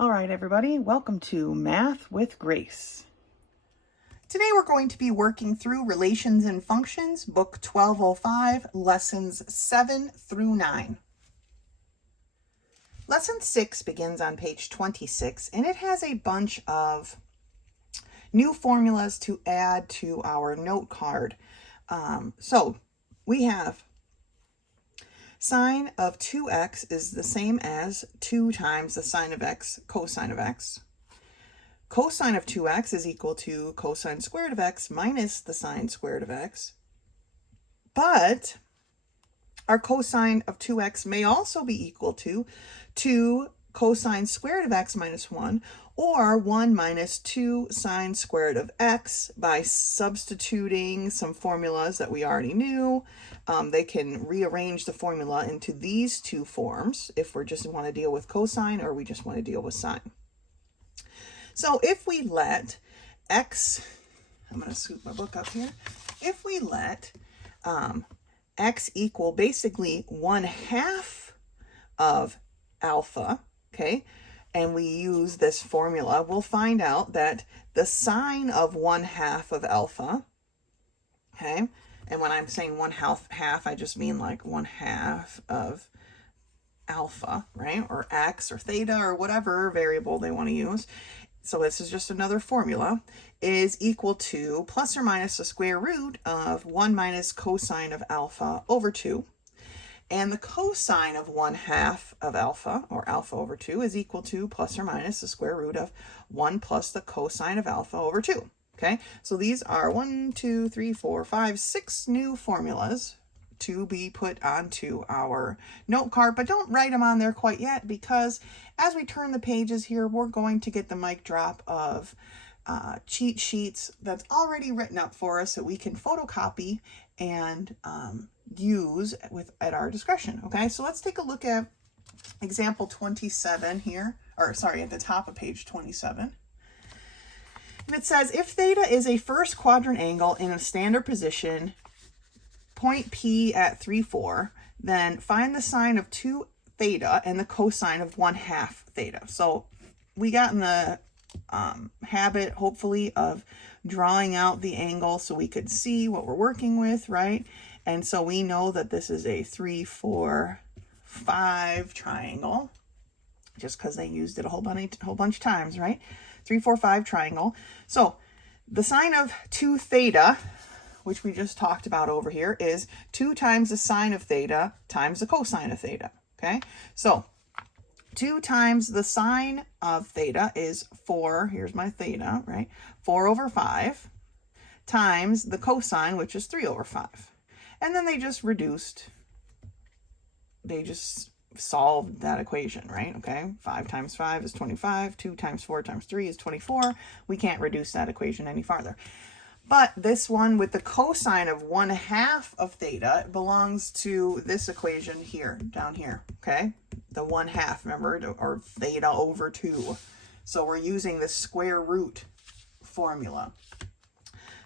All right, everybody, welcome to Math with Grace. Today we're going to be working through Relations and Functions, Book 1205, Lessons 7 through 9. Lesson 6 begins on page 26, and it has a bunch of new formulas to add to our note card. So we have sine of 2x is the same as 2 times the sine of x cosine of x. Cosine of 2x is equal to cosine squared of x minus the sine squared of x. But our cosine of 2x may also be equal to 2 cosine squared of x minus 1, or 1 minus 2 sine squared of x by substituting some formulas that we already knew. They can rearrange the formula into these two forms if we just want to deal with cosine or we just want to deal with sine. So if we let x, I'm going to scoop my book up here. If we let x equal basically 1/2 of alpha, okay, and we use this formula, we'll find out that the sine of 1/2 of alpha, okay, and when I'm saying 1/2, I just mean like 1/2 of alpha, right, or x or theta or whatever variable they want to use. So this is just another formula, is equal to plus or minus the square root of 1 minus cosine of alpha over 2. And the cosine of 1/2 of alpha, or alpha over 2, is equal to plus or minus the square root of 1 plus the cosine of alpha over 2. Okay, so these are 6 new formulas to be put onto our note card, but don't write them on there quite yet, because as we turn the pages here, we're going to get the mic drop of cheat sheets that's already written up for us that we can photocopy and use at our discretion. Okay, so let's take a look at example 27 here, or sorry, at the top of page 27. And it says, if theta is a first quadrant angle in a standard position, point P at 3, 4, then find the sine of 2 theta and the cosine of 1/2 theta. So we got in the habit, hopefully, of drawing out the angle so we could see what we're working with, right? And so we know that this is a 3, 4, 5 triangle, just because they used it a whole bunch of times, right? 3, 4, 5 triangle. So the sine of 2 theta, which we just talked about over here, is 2 times the sine of theta times the cosine of theta, okay? So 2 times the sine of theta is 4, here's my theta, right? 4 over 5 times the cosine, which is 3 over 5. And then they just solved that equation, right? Okay, 5 times 5 is 25, 2 times 4 times 3 is 24. We can't reduce that equation any farther. But this one with the cosine of 1/2 of theta belongs to this equation here, down here, okay? The 1/2, remember, or theta over 2. So we're using the square root formula.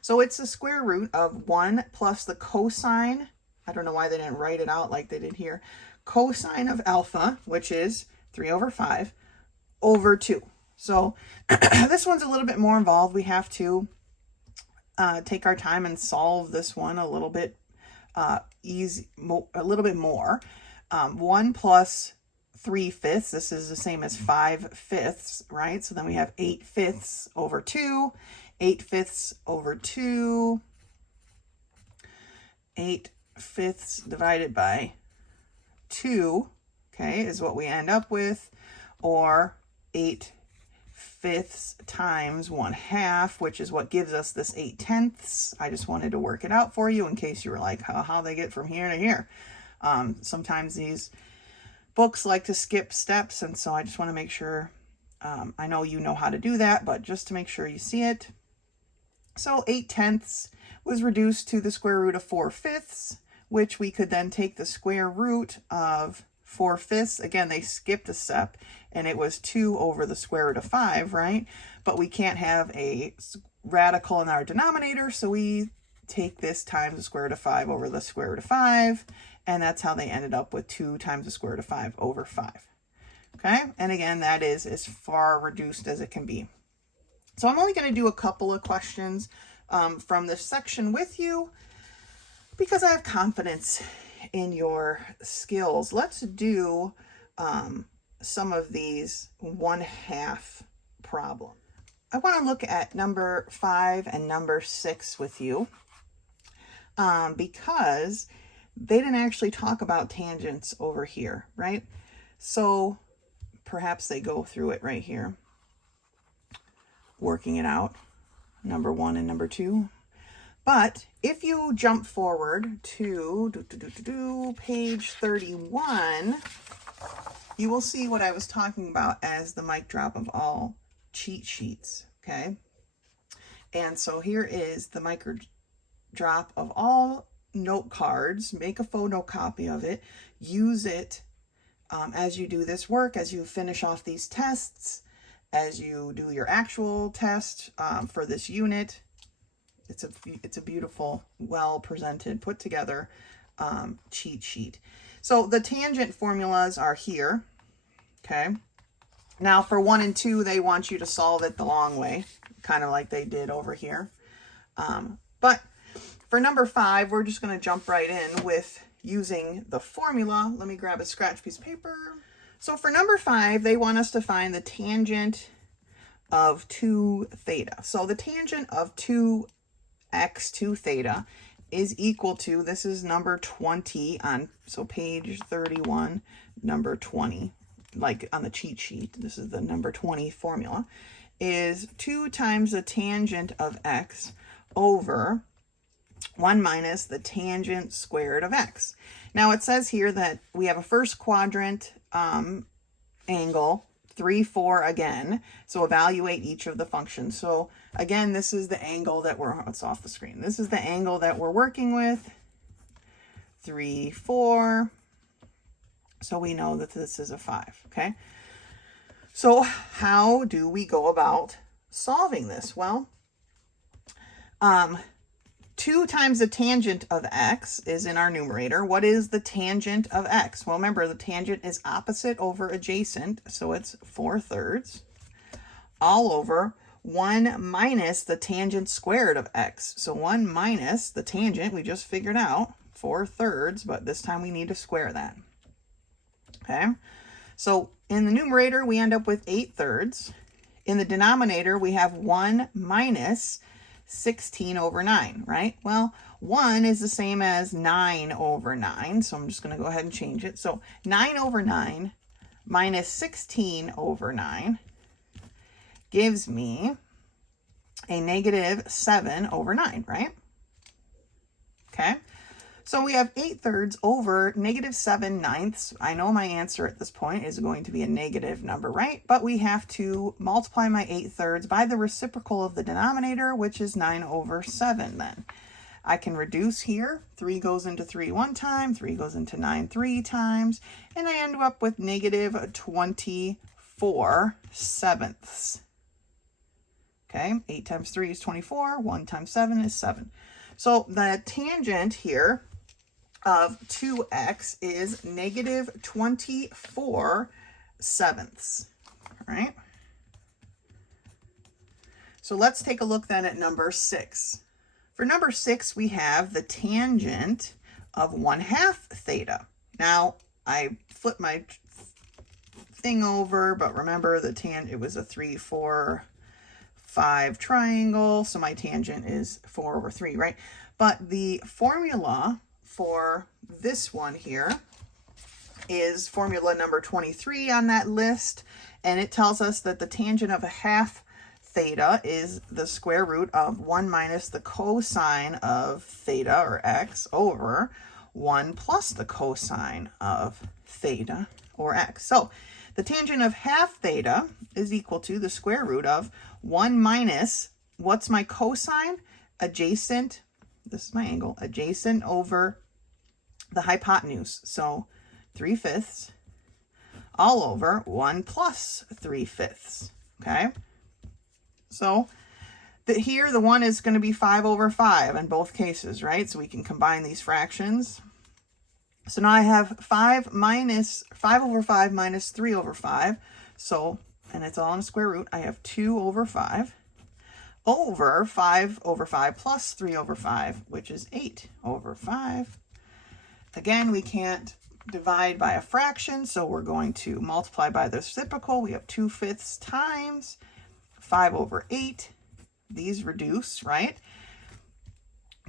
So it's the square root of 1 plus the cosine, I don't know why they didn't write it out like they did here, cosine of alpha, which is 3 over 5, over 2. So this one's a little bit more involved. We have to take our time and solve this one a little bit a little bit more. 1 plus 3/5, this is the same as 5/5, right? So then we have 8/5 over 2, 8/5 over 2, 8/5 divided by 2, okay, is what we end up with, or 8/5 times 1/2, which is what gives us this 8/10. I just wanted to work it out for you in case you were like, how they get from here to here. Sometimes these books like to skip steps, and so I just want to make sure, I know you know how to do that, but just to make sure you see it. So 8/10 was reduced to the square root of 4/5, which we could then take the square root of 4/5. Again, they skipped a step, and it was 2 over the square root of 5, right? But we can't have a radical in our denominator, so we take this times the square root of 5 over the square root of 5, and that's how they ended up with 2 times the square root of 5 over 5. Okay, and again, that is as far reduced as it can be. So I'm only going to do a couple of questions from this section with you because I have confidence in your skills. Let's do some of these 1/2 problems. I want to look at number 5 and number 6 with you because they didn't actually talk about tangents over here, right? So perhaps they go through it right here, working it out, number 1 and number 2. But if you jump forward to page 31, you will see what I was talking about as the mic drop of all cheat sheets, okay? And so here is the micro drop of all note cards. Make a photocopy of it. Use it as you do this work, as you finish off these tests, as you do your actual test for this unit. It's a beautiful, well presented, put together cheat sheet. So the tangent formulas are here, okay? Now for 1 and 2, they want you to solve it the long way, kind of like they did over here. But for number 5, we're just going to jump right in with using the formula. Let me grab a scratch piece of paper. So for number 5, they want us to find the tangent of 2 theta. So the tangent of 2x 2 theta is equal to, this is number 20 on, so page 31, number 20, like on the cheat sheet, this is the number 20 formula, is 2 times the tangent of x over 1 minus the tangent squared of x. Now it says here that we have a first quadrant angle, 3, 4 again. So evaluate each of the functions. So again, this is the angle that it's off the screen. This is the angle that we're working with, 3, 4. So we know that this is a 5, okay? So how do we go about solving this? Well, 2 times the tangent of x is in our numerator. What is the tangent of x? Well, remember, the tangent is opposite over adjacent, so it's 4/3, all over 1 minus the tangent squared of x. So 1 minus the tangent, we just figured out, 4/3, but this time we need to square that. Okay, so in the numerator, we end up with 8/3. In the denominator, we have 1 minus 16 over 9, right? Well, 1 is the same as 9 over 9, so I'm just going to go ahead and change it. So 9 over 9 minus 16 over 9 gives me a negative 7 over 9, right? Okay, so we have 8/3 over negative 7/9. I know my answer at this point is going to be a negative number, right? But we have to multiply my 8/3 by the reciprocal of the denominator, which is 9 over 7 then. I can reduce here. 3 goes into 3 one time, 3 goes into 9 3 times, and I end up with negative 24/7. Okay, 8 times 3 is 24, 1 times 7 is 7. So the tangent here of 2x is negative 24/7, right? So let's take a look then at number 6. For number 6, we have the tangent of 1/2 theta. Now, I flipped my thing over, but remember the tangent, it was a 3, 4, 5 triangle, so my tangent is 4 over 3, right? But the formula for this one here is formula number 23 on that list, and it tells us that the tangent of 1/2 theta is the square root of 1 minus the cosine of theta, or x, over 1 plus the cosine of theta, or x. So the tangent of 1/2 theta is equal to the square root of 1 minus, what's my cosine? Adjacent, this is my angle, adjacent over the hypotenuse. So 3/5 all over 1 plus 3/5, okay? So here the 1 is going to be 5 over 5 in both cases, right? So we can combine these fractions. So now I have 5 over 5 minus 3 over 5. So, and it's all in a square root. I have 2 over 5 over 5 over 5 plus 3 over 5, which is 8 over 5. Again, we can't divide by a fraction, so we're going to multiply by the reciprocal. We have 2/5 times 5 over 8. These reduce, right?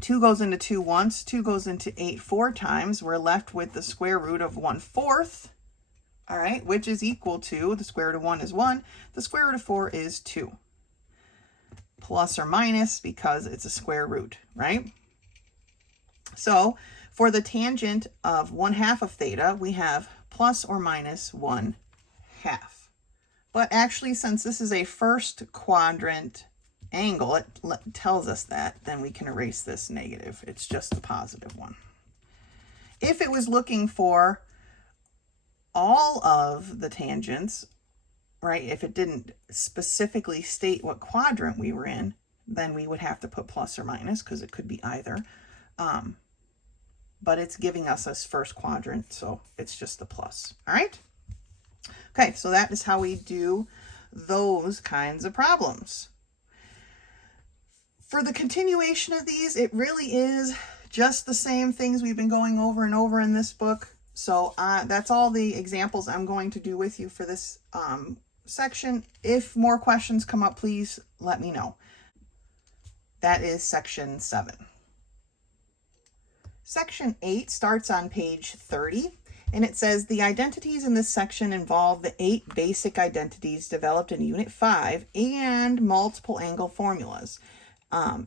2 goes into 2 once, 2 goes into 8 4 times. We're left with the square root of 1/4, all right, which is equal to, the square root of 1 is 1, the square root of 4 is 2. Plus or minus because it's a square root, right? So for the tangent of 1/2 of theta, we have plus or minus 1/2. But actually, since this is a first quadrant angle, it tells us that, then we can erase this negative. It's just a positive one. If it was looking for all of the tangents, right, if it didn't specifically state what quadrant we were in, then we would have to put plus or minus because it could be either. But it's giving us this first quadrant, so it's just the plus. All right? Okay, so that is how we do those kinds of problems. For the continuation of these, it really is just the same things we've been going over and over in this book. So that's all the examples I'm going to do with you for this section. If more questions come up, please let me know. That is section 7. Section 8 starts on page 30, and it says the identities in this section involve the 8 basic identities developed in Unit 5 and multiple angle formulas.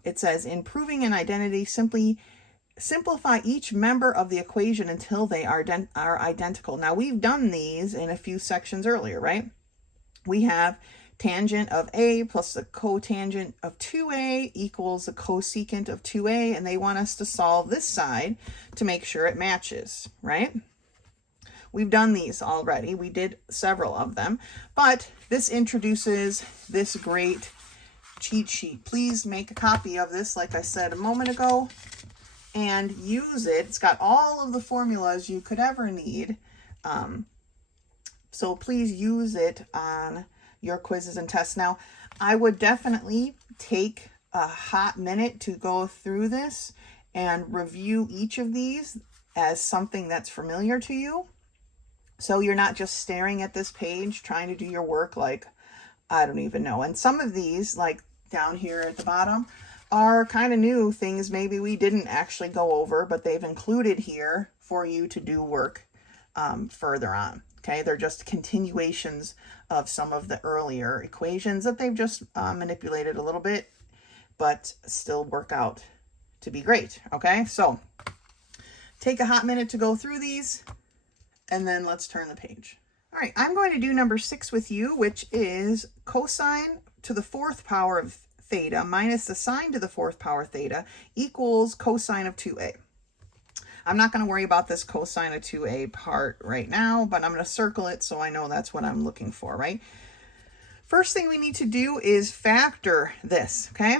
It says in proving an identity, simplify each member of the equation until they are identical. Now, we've done these in a few sections earlier, right? We have tangent of A plus the cotangent of 2A equals the cosecant of 2A, and they want us to solve this side to make sure it matches, right? We've done these already. We did several of them, but this introduces this great cheat sheet. Please make a copy of this, like I said a moment ago, and use it. It's got all of the formulas you could ever need. So please use it on your quizzes and tests. Now, I would definitely take a hot minute to go through this and review each of these as something that's familiar to you. So you're not just staring at this page trying to do your work like, I don't even know. And some of these, like down here at the bottom, are kind of new things maybe we didn't actually go over, but they've included here for you to do work further on. Okay, they're just continuations of some of the earlier equations that they've just manipulated a little bit, but still work out to be great. Okay, so take a hot minute to go through these, and then let's turn the page. All right, I'm going to do number 6 with you, which is cosine to the 4th power of theta minus the sine to the 4th power theta equals cosine of 2a. I'm not going to worry about this cosine of 2a part right now, but I'm going to circle it so I know that's what I'm looking for, right? First thing we need to do is factor this, okay?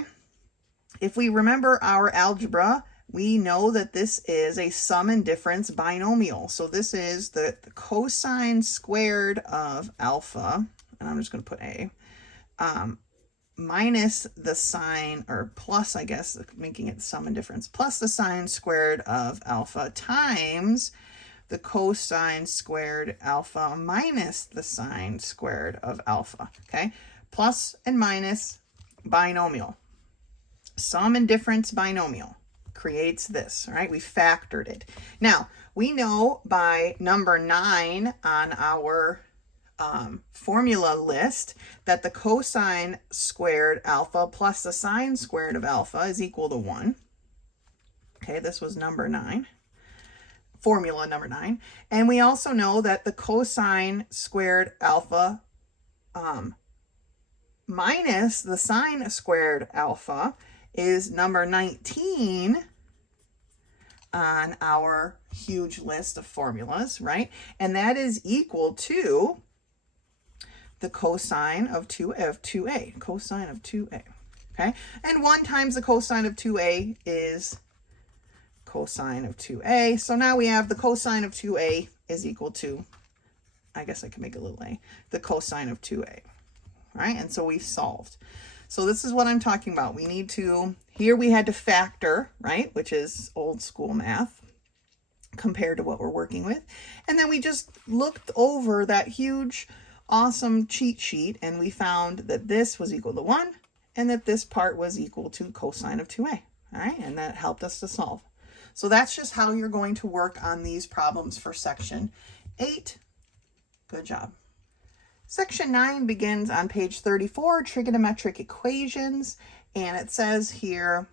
If we remember our algebra, we know that this is a sum and difference binomial. So this is the cosine squared of alpha, and I'm just going to put a, minus the sine, or plus, I guess, making it sum and difference, plus the sine squared of alpha times the cosine squared alpha minus the sine squared of alpha, okay? Plus and minus binomial. Sum and difference binomial creates this, all right? We factored it. Now, we know by number 9 on our formula list that the cosine squared alpha plus the sine squared of alpha is equal to 1. Okay, this was number 9, formula number 9. And we also know that the cosine squared alpha minus the sine squared alpha is number 19 on our huge list of formulas, right? And that is equal to the cosine of 2a, cosine of 2a, okay? And 1 times the cosine of 2a is cosine of 2a. So now we have the cosine of 2a is equal to, I guess I can make a little a, the cosine of 2a. All right, and so we've solved. So this is what I'm talking about. We need to, here we had to factor, right, which is old school math compared to what we're working with. And then we just looked over that huge, awesome cheat sheet, and we found that this was equal to 1 and that this part was equal to cosine of 2a. All right, and that helped us to solve. So that's just how you're going to work on these problems for section 8. Good job. Section 9 begins on page 34, trigonometric equations, and it says here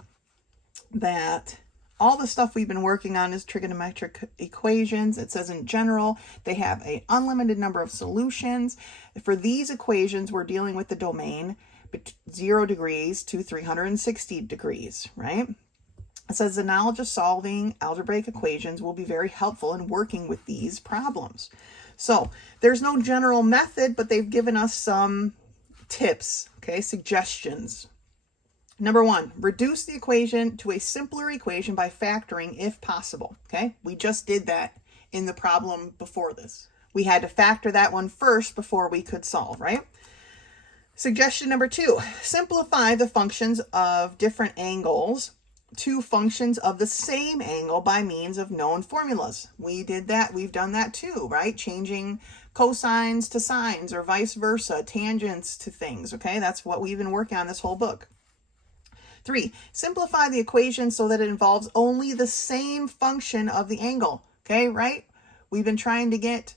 that all the stuff we've been working on is trigonometric equations. It says in general, they have an unlimited number of solutions. For these equations, we're dealing with the domain 0 degrees to 360 degrees, right? It says the knowledge of solving algebraic equations will be very helpful in working with these problems. So there's no general method, but they've given us some tips, okay, suggestions. Number 1, reduce the equation to a simpler equation by factoring if possible, okay? We just did that in the problem before this. We had to factor that one first before we could solve, right? Suggestion number 2, simplify the functions of different angles to functions of the same angle by means of known formulas. We did that. We've done that too, right? Changing cosines to sines or vice versa, tangents to things, okay? That's what we've been working on this whole book. 3, simplify the equation so that it involves only the same function of the angle, okay, right? We've been trying to get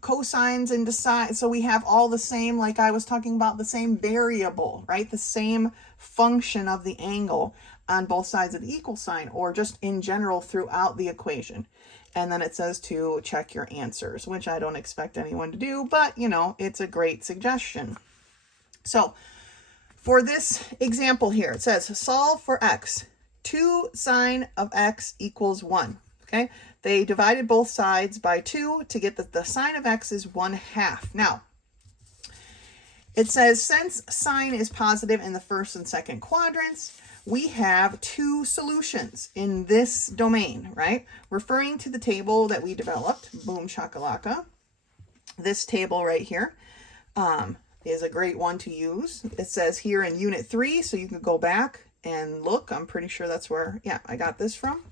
cosines into sines, so we have all the same, like I was talking about, the same variable, right? The same function of the angle on both sides of the equal sign, or just in general throughout the equation. And then it says to check your answers, which I don't expect anyone to do, but you know, it's a great suggestion. So for this example here, it says solve for x. 2 sine of x equals 1. Okay, they divided both sides by 2 to get that the sine of x is 1/2. Now, it says since sine is positive in the first and second quadrants, we have 2 solutions in this domain, right? Referring to the table that we developed, boom shakalaka. This table right here is a great one to use. It says here in unit 3, so you can go back and look. I'm pretty sure that's where, yeah, I got this from.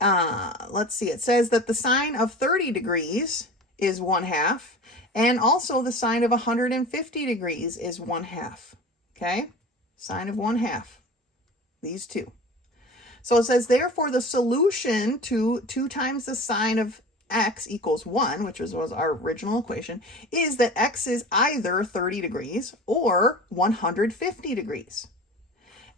Let's see, it says that the sine of 30 degrees is 1/2, and also the sine of 150 degrees is 1/2, okay? Sine of 1/2, these two. So it says, therefore, the solution to 2 times the sine of x equals 1, which was our original equation, is that x is either 30 degrees or 150 degrees.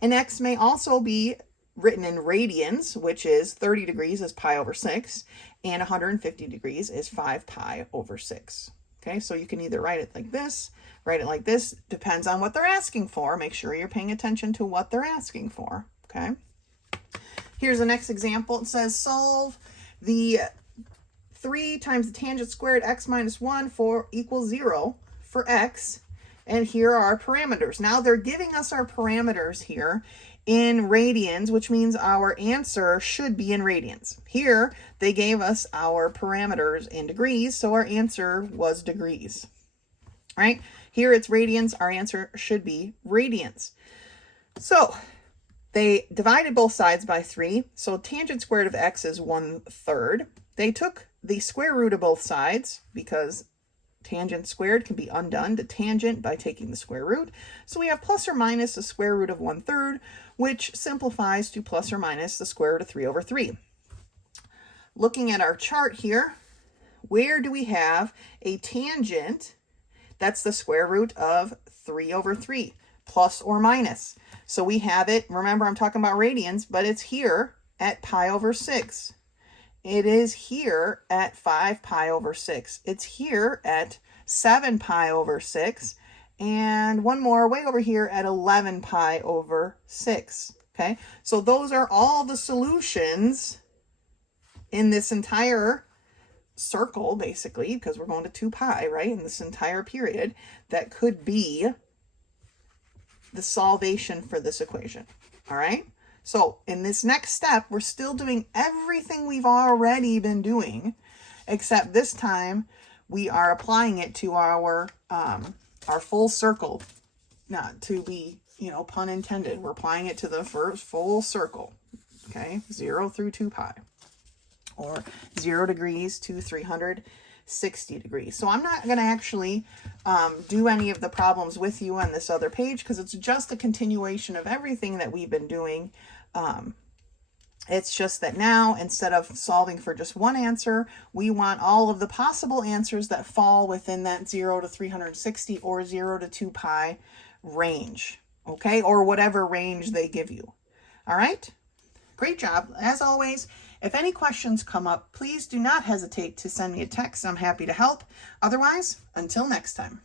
And x may also be written in radians, which is 30 degrees is pi over 6, and 150 degrees is 5 pi over 6. Okay, so you can either write it like this, write it like this, depends on what they're asking for. Make sure you're paying attention to what they're asking for, okay? Here's the next example. It says solve the 3 times the tangent squared x minus 1 for equals 0 for x, and here are our parameters. Now they're giving us our parameters here in radians, which means our answer should be in radians. Here, they gave us our parameters in degrees, so our answer was degrees, right? Here it's radians, our answer should be radians. So they divided both sides by 3, so tangent squared of x is 1/3. They took the square root of both sides, because tangent squared can be undone to tangent by taking the square root. So we have plus or minus the square root of 1/3, which simplifies to plus or minus the square root of 3/3. Looking at our chart here, where do we have a tangent that's the square root of 3/3, plus or minus? So we have it, remember I'm talking about radians, but it's here at pi over 6. It is here at 5 pi over 6. It's here at 7 pi over 6. And one more way over here at 11 pi over 6. Okay, so those are all the solutions in this entire circle, basically, because we're going to 2 pi, right, in this entire period, that could be the solvation for this equation. All right, So in this next step, we're still doing everything we've already been doing, except this time we are applying it to our full circle. Not to be, pun intended. We're applying it to the first full circle. Okay, 0 through 2 pi. Or 0 degrees to 360 degrees. So I'm not going to actually do any of the problems with you on this other page because it's just a continuation of everything that we've been doing. It's just that now, instead of solving for just one answer, we want all of the possible answers that fall within that 0 to 360 or 0 to 2 pi range, okay? Or whatever range they give you. All right? Great job. As always, if any questions come up, please do not hesitate to send me a text. I'm happy to help. Otherwise, until next time.